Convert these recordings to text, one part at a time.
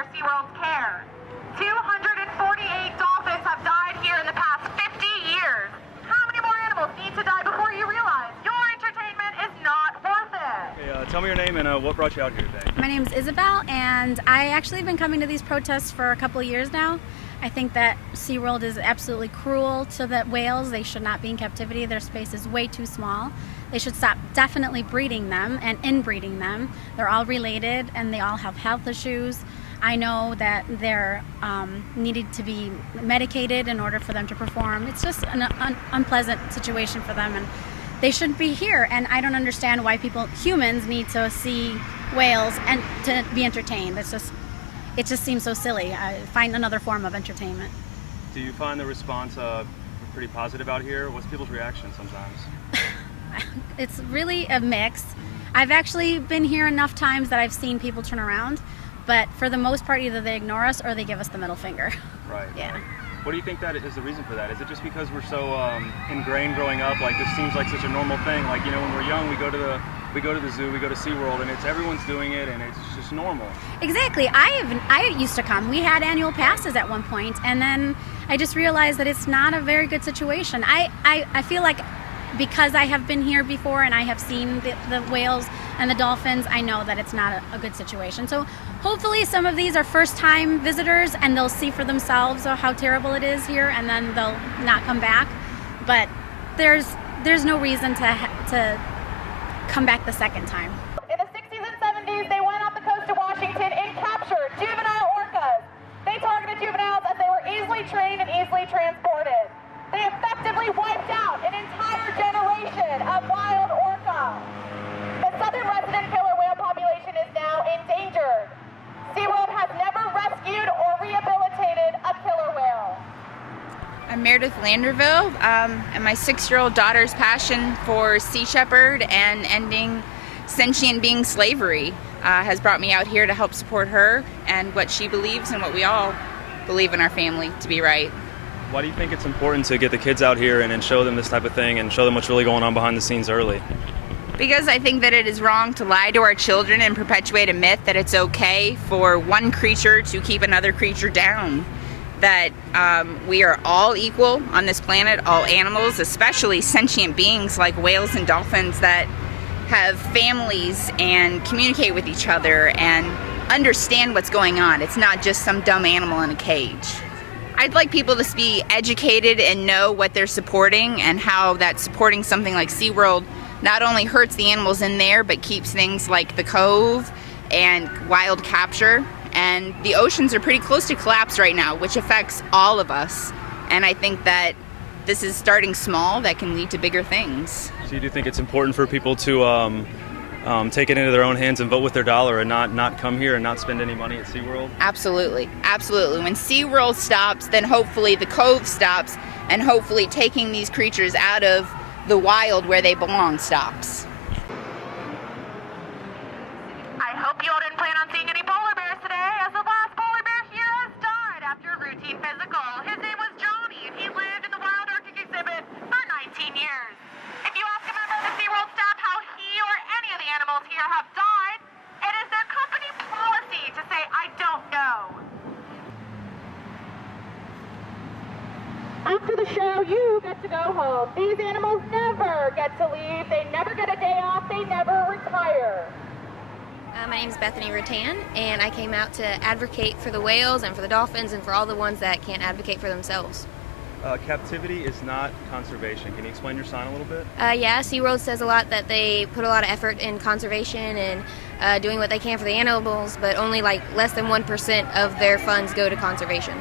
under SeaWorld's care. 248 dolphins have died here in the past 50 years. How many more animals need to die before you realize your entertainment is not worth it? Hey, tell me your name and what brought you out here today. My name's Isabel, and I actually have been coming to these protests for a couple of years now. I think that SeaWorld is absolutely cruel to the whales. They should not be in captivity. Their space is way too small. They should stop definitely breeding them and inbreeding them. They're all related and they all have health issues. I know that they're needed to be medicated in order for them to perform. It's just an unpleasant situation for them, and they shouldn't be here. And I don't understand why humans need to see whales and to be entertained. It just seems so silly. Find another form of entertainment. Do you find the response pretty positive out here? What's people's reaction sometimes? It's really a mix. I've actually been here enough times that I've seen people turn around, but for the most part, either they ignore us or they give us the middle finger. Right. Yeah. Right. What do you think that is the reason for that? Is it just because we're so ingrained growing up? Like, this seems like such a normal thing. Like, you know, when we're young, we go to the zoo, we go to SeaWorld, and everyone's doing it, and it's just normal. Exactly. I used to come. We had annual passes at one point, and then I just realized that it's not a very good situation. I feel like because I have been here before and I have seen the whales and the dolphins, I know that it's not a good situation. So hopefully some of these are first-time visitors and they'll see for themselves how terrible it is here, and then they'll not come back. But there's no reason to come back the second time. In the 60s and 70s, they went off the coast of Washington and captured juvenile orcas. They targeted juveniles as they were easily trained and easily transported. They effectively wiped out an entire generation of wild orca. The southern resident killer whale population is now endangered. SeaWorld has never rescued or rehabilitated a killer whale. I'm Meredith Landerville, and my 6-year-old daughter's passion for Sea Shepherd and ending sentient being slavery has brought me out here to help support her and what she believes and what we all believe in our family to be right. Why do you think it's important to get the kids out here and show them this type of thing and show them what's really going on behind the scenes early? Because I think that it is wrong to lie to our children and perpetuate a myth that it's okay for one creature to keep another creature down. That we are all equal on this planet, all animals, especially sentient beings like whales and dolphins that have families and communicate with each other and understand what's going on. It's not just some dumb animal in a cage. I'd like people to be educated and know what they're supporting and how that supporting something like SeaWorld not only hurts the animals in there, but keeps things like the Cove and wild capture. And the oceans are pretty close to collapse right now, which affects all of us. And I think that this is starting small that can lead to bigger things. So you do think it's important for people to take it into their own hands and vote with their dollar and not come here and not spend any money at SeaWorld? Absolutely. Absolutely. When SeaWorld stops, then hopefully the Cove stops, and hopefully taking these creatures out of the wild where they belong stops. I hope you all didn't plan on seeing any polar bears today, as the last polar bear here has died after a routine physical. His name was Johnny, and he lived in the Wild Arctic exhibit for 19 years. If you ask a member of the SeaWorld staff how he or any of the animals here have died, it is their company policy to say, "I don't know." After the show, you get to go home. These animals never get to leave. They never get a day off. They never retire. My name is Bethany Rattan, and I came out to advocate for the whales and for the dolphins and for all the ones that can't advocate for themselves. Captivity is not conservation. Can you explain your sign a little bit? Yeah, SeaWorld says a lot that they put a lot of effort in conservation and doing what they can for the animals, but only like less than 1% of their funds go to conservation.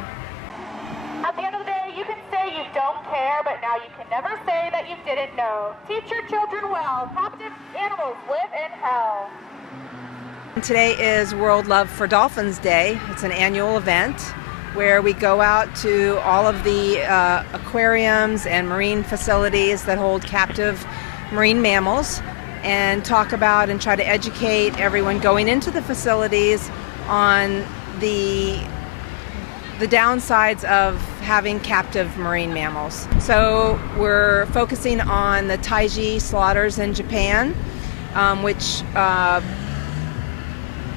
At the end of the day, you can say you don't care, but now you can never say that you didn't know. Teach your children well. Captive animals live in hell. Today is World Love for Dolphins Day. It's an annual event where we go out to all of the aquariums and marine facilities that hold captive marine mammals and talk about and try to educate everyone going into the facilities on the downsides of having captive marine mammals. So we're focusing on the Tai-, 、 slaughters in Japan, which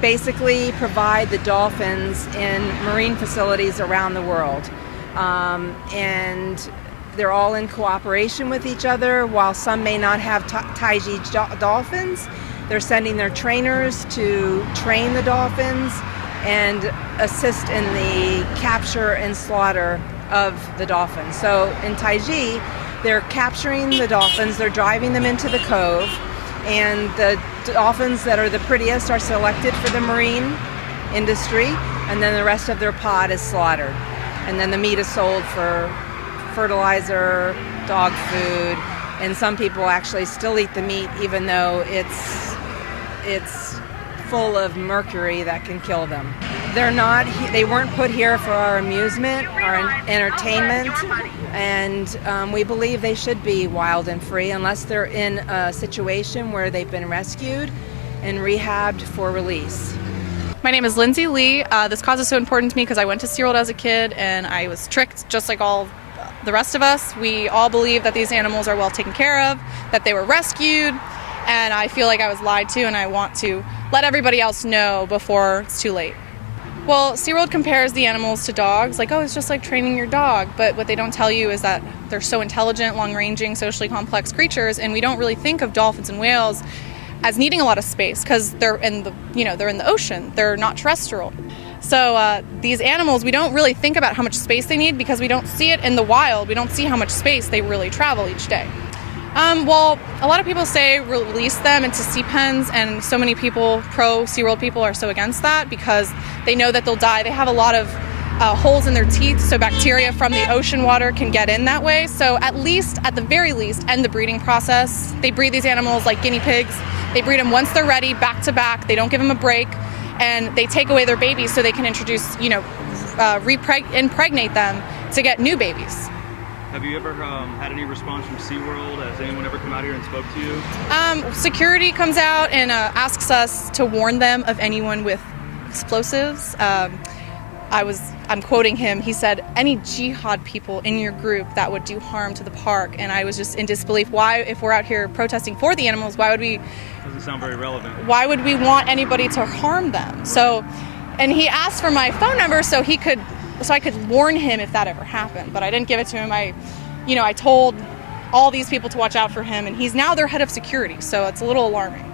basically provide the dolphins in marine facilities around the world. And they're all in cooperation with each other. While some may not have Taiji dolphins, they're sending their trainers to train the dolphins and assist in the capture and slaughter of the dolphins. So in Taiji, they're capturing the dolphins, they're driving them into the cove, and the dolphins that are the prettiest are selected for the marine industry, and then the rest of their pod is slaughtered. And then the meat is sold for fertilizer, dog food, and some people actually still eat the meat even though it's full of mercury that can kill them. They weren't put here for our amusement, our entertainment, and we believe they should be wild and free unless they're in a situation where they've been rescued and rehabbed for release. My name is Lindsay Lee. This cause is so important to me because I went to SeaWorld as a kid and I was tricked just like all the rest of us. We all believe that these animals are well taken care of, that they were rescued, and I feel like I was lied to, and I want to let everybody else know before it's too late. Well, SeaWorld compares the animals to dogs, like, oh, it's just like training your dog, but what they don't tell you is that they're so intelligent, long-ranging, socially complex creatures, and we don't really think of dolphins and whales as needing a lot of space because they're in the ocean, they're not terrestrial. So these animals, we don't really think about how much space they need because we don't see it in the wild. We don't see how much space they really travel each day. Well, a lot of people say release them into sea pens, and so many people, pro SeaWorld people, are so against that because they know that they'll die. They have a lot of holes in their teeth, so bacteria from the ocean water can get in that way. So at the very least, end the breeding process. They breed these animals like guinea pigs. They breed them once they're ready, back to back. They don't give them a break, and they take away their babies so they can introduce, impregnate them to get new babies. Have you ever had any response from SeaWorld? Has anyone ever come out here and spoke to you? Security comes out and asks us to warn them of anyone with explosives. I'm quoting him. He said, any jihad people in your group that would do harm to the park. And I was just in disbelief. Why, if we're out here protesting for the animals, why would we... Doesn't sound very relevant. Why would we want anybody to harm them? So, and he asked for my phone number so I could warn him if that ever happened. But I didn't give it to him. I told all these people to watch out for him, and he's now their head of security. So it's a little alarming.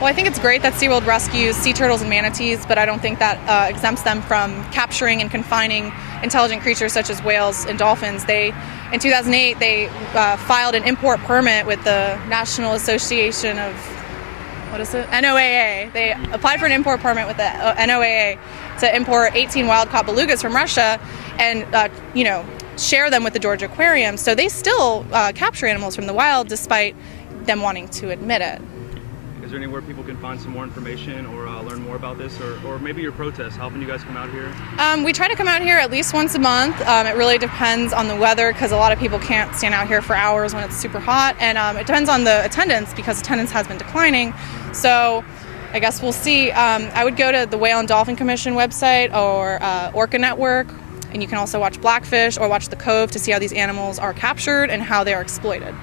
Well, I think it's great that SeaWorld rescues sea turtles and manatees, but I don't think that exempts them from capturing and confining intelligent creatures such as whales and dolphins. In 2008, they filed an import permit with the National Association of, NOAA. They applied for an import permit with the NOAA to import 18 wild-caught belugas from Russia and, share them with the Georgia Aquarium. So they still capture animals from the wild despite them wanting to admit it. Is there anywhere people can find some more information or learn more about this, or maybe your protests? How often you guys come out here? We try to come out here at least once a month. It really depends on the weather because a lot of people can't stand out here for hours when it's super hot, and it depends on the attendance because attendance has been declining. So I guess we'll see. I would go to the Whale and Dolphin Commission website or Orca Network, and you can also watch Blackfish or watch The Cove to see how these animals are captured and how they are exploited.